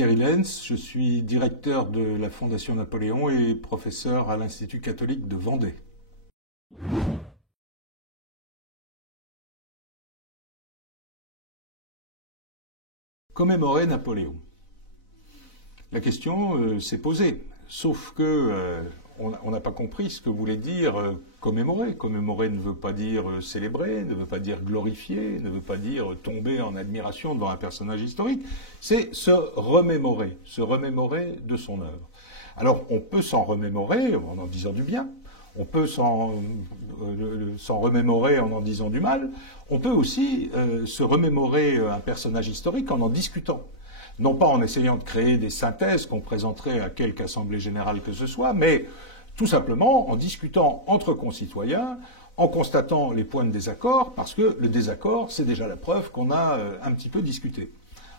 Thierry Lenz, je suis directeur de la Fondation Napoléon et professeur à l'Institut catholique de Vendée. Commémorer Napoléon. La question s'est posée, sauf que on n'a pas compris ce que voulait dire commémorer. Commémorer ne veut pas dire célébrer, ne veut pas dire glorifier, ne veut pas dire tomber en admiration devant un personnage historique. C'est se remémorer de son œuvre. Alors on peut s'en remémorer en disant du bien, on peut s'en remémorer en disant du mal, on peut aussi se remémorer un personnage historique en discutant. Non pas en essayant de créer des synthèses qu'on présenterait à quelque assemblée générale que ce soit, mais tout simplement en discutant entre concitoyens, en constatant les points de désaccord, parce que le désaccord, c'est déjà la preuve qu'on a un petit peu discuté.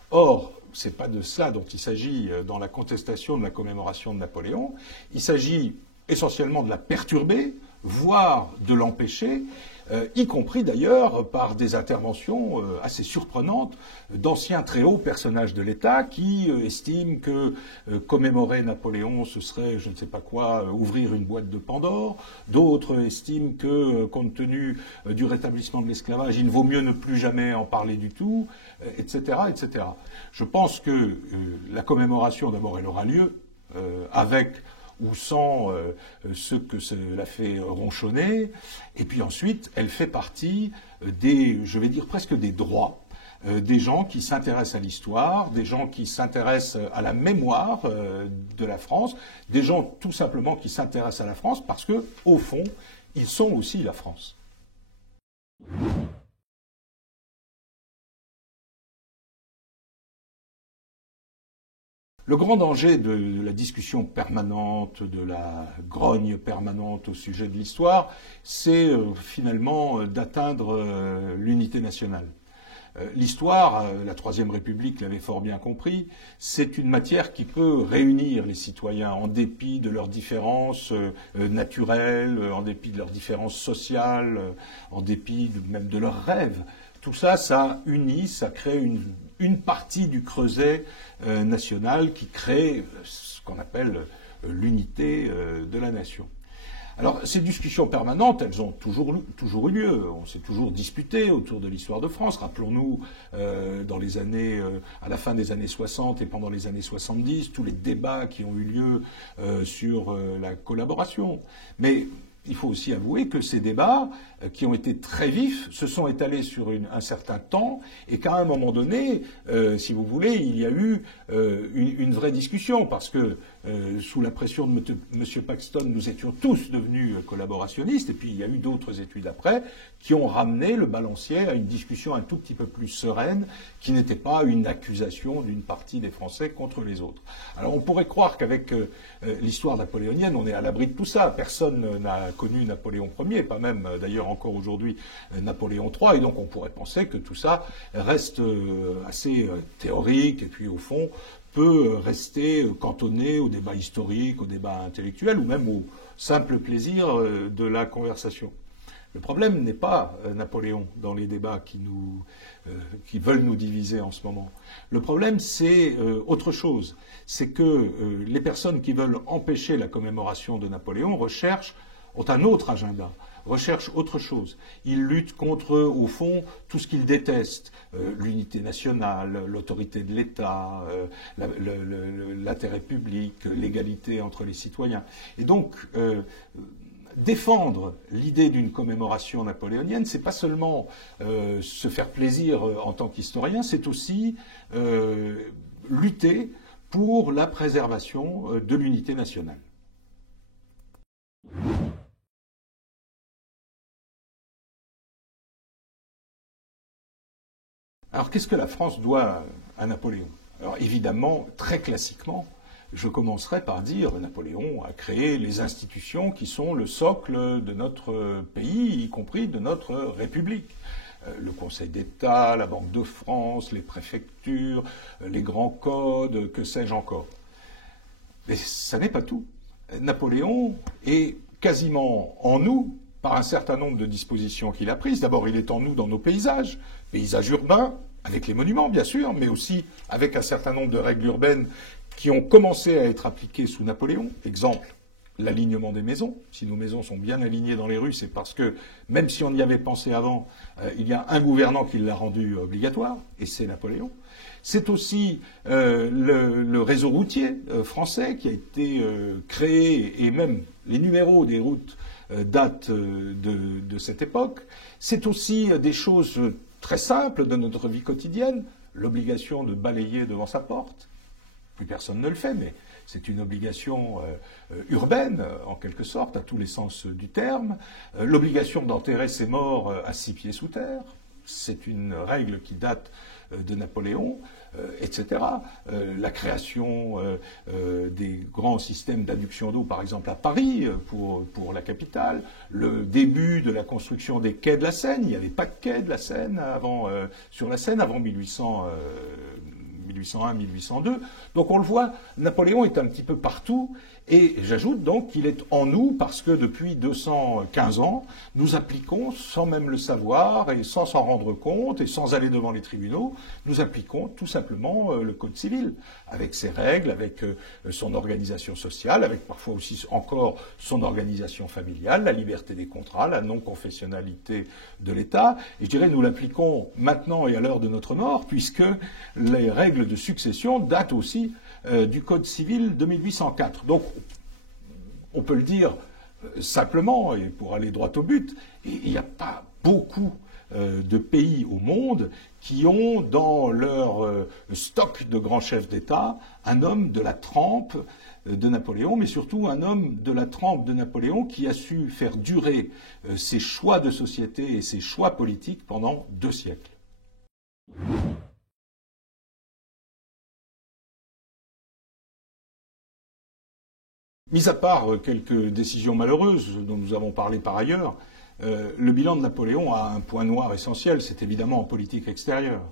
Or, ce n'est pas de cela dont il s'agit dans la contestation de la commémoration de Napoléon. Il s'agit essentiellement de la perturber, voire de l'empêcher, y compris d'ailleurs par des interventions assez surprenantes d'anciens très hauts personnages de l'État qui estiment que commémorer Napoléon, ce serait, je ne sais pas quoi, ouvrir une boîte de Pandore. D'autres estiment que, compte tenu du rétablissement de l'esclavage, il vaut mieux ne plus jamais en parler du tout, etc., etc. Je pense que la commémoration, d'abord, elle aura lieu avec ou sans ce que cela fait ronchonner, et puis ensuite, elle fait partie des, je vais dire presque des droits, des gens qui s'intéressent à l'histoire, des gens qui s'intéressent à la mémoire de la France, des gens tout simplement qui s'intéressent à la France parce que, au fond, ils sont aussi la France. Le grand danger de la discussion permanente, de la grogne permanente au sujet de l'histoire, c'est finalement d'atteindre l'unité nationale. L'histoire, la Troisième République l'avait fort bien compris, c'est une matière qui peut réunir les citoyens en dépit de leurs différences naturelles, en dépit de leurs différences sociales, en dépit même de leurs rêves. Tout ça, ça unit, ça crée une partie du creuset national qui crée ce qu'on appelle l'unité de la nation. Alors, ces discussions permanentes, elles ont toujours eu lieu. On s'est toujours disputé autour de l'histoire de France. Rappelons-nous, dans les années, à la fin des années 60 et pendant les années 70, tous les débats qui ont eu lieu sur la collaboration. Mais il faut aussi avouer que ces débats, qui ont été très vifs, se sont étalés sur un certain temps et qu'à un moment donné, si vous voulez, il y a eu une vraie discussion parce que sous la pression de M. Paxton, nous étions tous devenus collaborationnistes et puis il y a eu d'autres études après qui ont ramené le balancier à une discussion un tout petit peu plus sereine qui n'était pas une accusation d'une partie des Français contre les autres. Alors on pourrait croire qu'avec l'histoire napoléonienne, on est à l'abri de tout ça. Personne n'a connu Napoléon Ier, pas même d'ailleurs encore aujourd'hui Napoléon III, et donc on pourrait penser que tout ça reste assez théorique et puis au fond peut rester cantonné au débat historique, au débat intellectuel ou même au simple plaisir de la conversation. Le problème n'est pas Napoléon dans les débats qui veulent nous diviser en ce moment. Le problème, c'est autre chose. C'est que les personnes qui veulent empêcher la commémoration de Napoléon ont un autre agenda, recherchent autre chose. Ils luttent contre, au fond, tout ce qu'ils détestent. L'unité nationale, l'autorité de l'État, l'intérêt public, l'égalité entre les citoyens. Et donc, défendre l'idée d'une commémoration napoléonienne, c'est pas seulement se faire plaisir en tant qu'historien, c'est aussi lutter pour la préservation de l'unité nationale. Alors, qu'est-ce que la France doit à Napoléon? Alors, évidemment, très classiquement, je commencerai par dire que Napoléon a créé les institutions qui sont le socle de notre pays, y compris de notre République. Le Conseil d'État, la Banque de France, les préfectures, les grands codes, que sais-je encore. Mais ça n'est pas tout. Napoléon est quasiment en nous par un certain nombre de dispositions qu'il a prises. D'abord, il est en nous dans nos paysages urbains, avec les monuments bien sûr, mais aussi avec un certain nombre de règles urbaines qui ont commencé à être appliquées sous Napoléon. Exemple, l'alignement des maisons. Si nos maisons sont bien alignées dans les rues, c'est parce que, même si on y avait pensé avant, il y a un gouvernant qui l'a rendu obligatoire, et c'est Napoléon. C'est aussi le réseau routier français qui a été créé, et même les numéros des routes datent de cette époque. C'est aussi des choses très simples de notre vie quotidienne, l'obligation de balayer devant sa porte. Plus personne ne le fait, mais c'est une obligation urbaine, en quelque sorte, à tous les sens du terme. L'obligation d'enterrer ses morts à 6 pieds sous terre, c'est une règle qui date de Napoléon, etc. La création des grands systèmes d'adduction d'eau, par exemple à Paris, pour la capitale. Le début de la construction des quais de la Seine. Il n'y avait pas de quais de la Seine sur la Seine avant 1801-1802. Donc on le voit, Napoléon est un petit peu partout, et j'ajoute donc qu'il est en nous parce que depuis 215 ans, nous appliquons, sans même le savoir et sans s'en rendre compte et sans aller devant les tribunaux, nous appliquons tout simplement le Code civil, avec ses règles, avec son organisation sociale, avec parfois aussi encore son organisation familiale, la liberté des contrats, la non-confessionnalité de l'État. Et je dirais, nous l'appliquons maintenant et à l'heure de notre mort, puisque les règles de succession datent aussi du Code civil de 1804. Donc, on peut le dire simplement, et pour aller droit au but, il n'y a pas beaucoup de pays au monde qui ont dans leur stock de grands chefs d'État un homme de la trempe de Napoléon, mais surtout un homme de la trempe de Napoléon qui a su faire durer ses choix de société et ses choix politiques pendant 2 siècles. Mis à part quelques décisions malheureuses dont nous avons parlé par ailleurs, le bilan de Napoléon a un point noir essentiel, c'est évidemment en politique extérieure.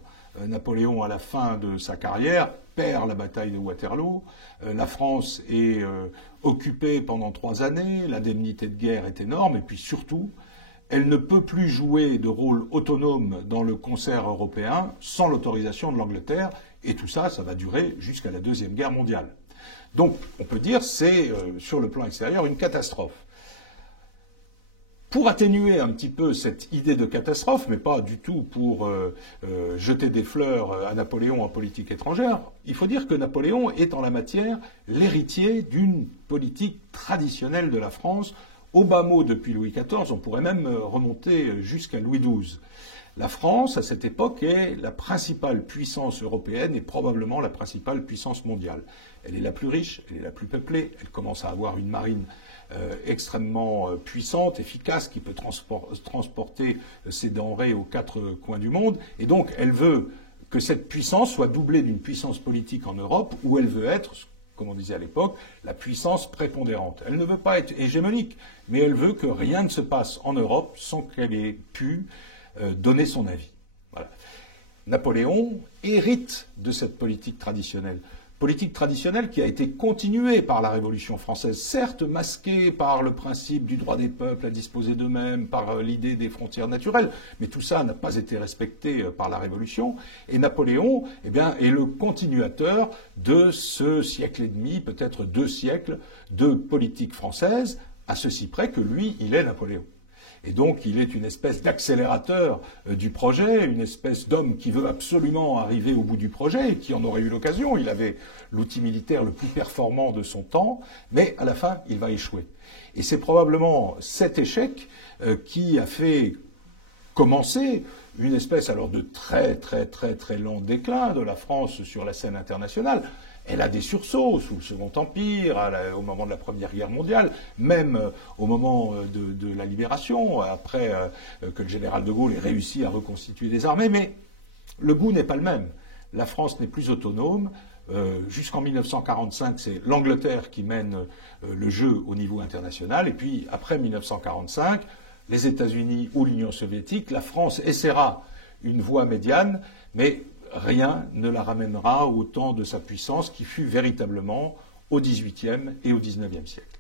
Napoléon, à la fin de sa carrière, perd la bataille de Waterloo. La France est occupée pendant 3 années, l'indemnité de guerre est énorme, et puis surtout, elle ne peut plus jouer de rôle autonome dans le concert européen sans l'autorisation de l'Angleterre, et tout ça, ça va durer jusqu'à la Deuxième Guerre mondiale. Donc, on peut dire c'est, sur le plan extérieur, une catastrophe. Pour atténuer un petit peu cette idée de catastrophe, mais pas du tout pour jeter des fleurs à Napoléon en politique étrangère, il faut dire que Napoléon est en la matière l'héritier d'une politique traditionnelle de la France, au bas mot depuis Louis XIV, on pourrait même remonter jusqu'à Louis XII. La France, à cette époque, est la principale puissance européenne et probablement la principale puissance mondiale. Elle est la plus riche, elle est la plus peuplée, elle commence à avoir une marine extrêmement puissante, efficace, qui peut transporter ses denrées aux 4 coins du monde. Et donc, elle veut que cette puissance soit doublée d'une puissance politique en Europe, où elle veut être, comme on disait à l'époque, la puissance prépondérante. Elle ne veut pas être hégémonique, mais elle veut que rien ne se passe en Europe sans qu'elle ait pu donner son avis. Voilà. Napoléon hérite de cette politique traditionnelle qui a été continuée par la Révolution française, certes masquée par le principe du droit des peuples à disposer d'eux-mêmes, par l'idée des frontières naturelles, mais tout ça n'a pas été respecté par la Révolution, et Napoléon eh bien, est le continuateur de ce siècle et demi, peut-être 2 siècles, de politique française, à ceci près que lui, il est Napoléon. Et donc, il est une espèce d'accélérateur du projet, une espèce d'homme qui veut absolument arriver au bout du projet et qui en aurait eu l'occasion. Il avait l'outil militaire le plus performant de son temps, mais à la fin, il va échouer. Et c'est probablement cet échec qui a fait commencer une espèce alors de très lent déclin de la France sur la scène internationale. Elle a des sursauts sous le Second Empire, au moment de la Première Guerre mondiale, même au moment de la Libération, après que le général de Gaulle ait réussi à reconstituer des armées, mais le goût n'est pas le même. La France n'est plus autonome. Jusqu'en 1945, c'est l'Angleterre qui mène le jeu au niveau international, et puis après 1945, les États-Unis ou l'Union soviétique, la France essaiera une voie médiane, mais rien ne la ramènera au temps de sa puissance qui fut véritablement au XVIIIe et au XIXe siècle.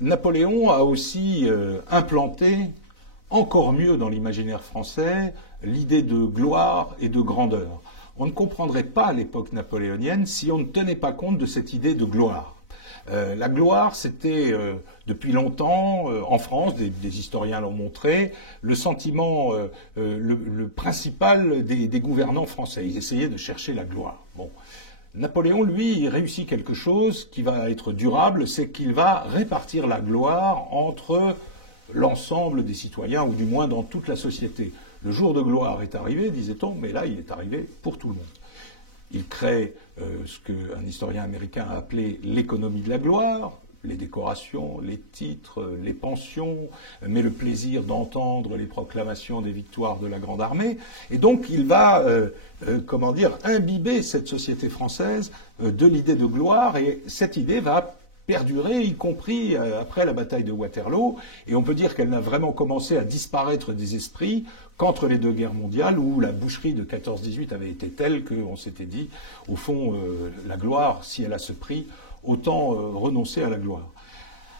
Napoléon a aussi implanté encore mieux dans l'imaginaire français l'idée de gloire et de grandeur. On ne comprendrait pas l'époque napoléonienne si on ne tenait pas compte de cette idée de gloire. La gloire, c'était depuis longtemps, en France, des historiens l'ont montré, le sentiment le principal des gouvernants français. Ils essayaient de chercher la gloire. Bon. Napoléon, lui, il réussit quelque chose qui va être durable, c'est qu'il va répartir la gloire entre l'ensemble des citoyens, ou du moins dans toute la société. Le jour de gloire est arrivé, disait-on, mais là, il est arrivé pour tout le monde. Il crée ce qu'un historien américain a appelé l'économie de la gloire, les décorations, les titres, les pensions, mais le plaisir d'entendre les proclamations des victoires de la Grande Armée. Et donc il va, imbiber cette société française de l'idée de gloire, et cette idée va perdurer, y compris après la bataille de Waterloo, et on peut dire qu'elle n'a vraiment commencé à disparaître des esprits qu'entre les deux guerres mondiales, où la boucherie de 14-18 avait été telle qu'on s'était dit, au fond, la gloire, si elle a ce prix, autant renoncer à la gloire.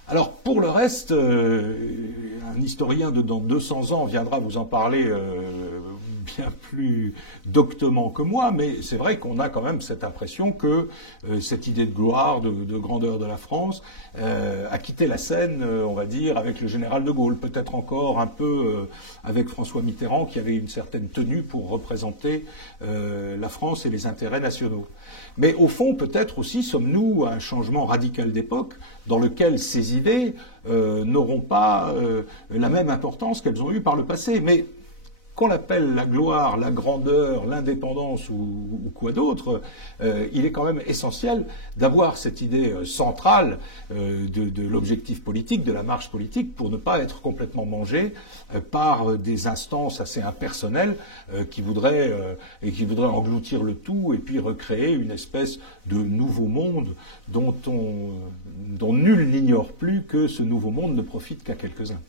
Alors, pour le reste, un historien de dans 200 ans viendra vous en parler bien plus doctement que moi, mais c'est vrai qu'on a quand même cette impression que cette idée de gloire, de grandeur de la France, a quitté la scène, on va dire, avec le général de Gaulle, peut-être encore un peu avec François Mitterrand, qui avait une certaine tenue pour représenter la France et les intérêts nationaux. Mais au fond, peut-être aussi sommes-nous à un changement radical d'époque dans lequel ces idées n'auront pas la même importance qu'elles ont eue par le passé. Mais qu'on l'appelle la gloire, la grandeur, l'indépendance ou quoi d'autre, il est quand même essentiel d'avoir cette idée centrale de l'objectif politique, de la marche politique, pour ne pas être complètement mangé par des instances assez impersonnelles qui voudraient engloutir le tout et puis recréer une espèce de nouveau monde dont nul n'ignore plus que ce nouveau monde ne profite qu'à quelques-uns.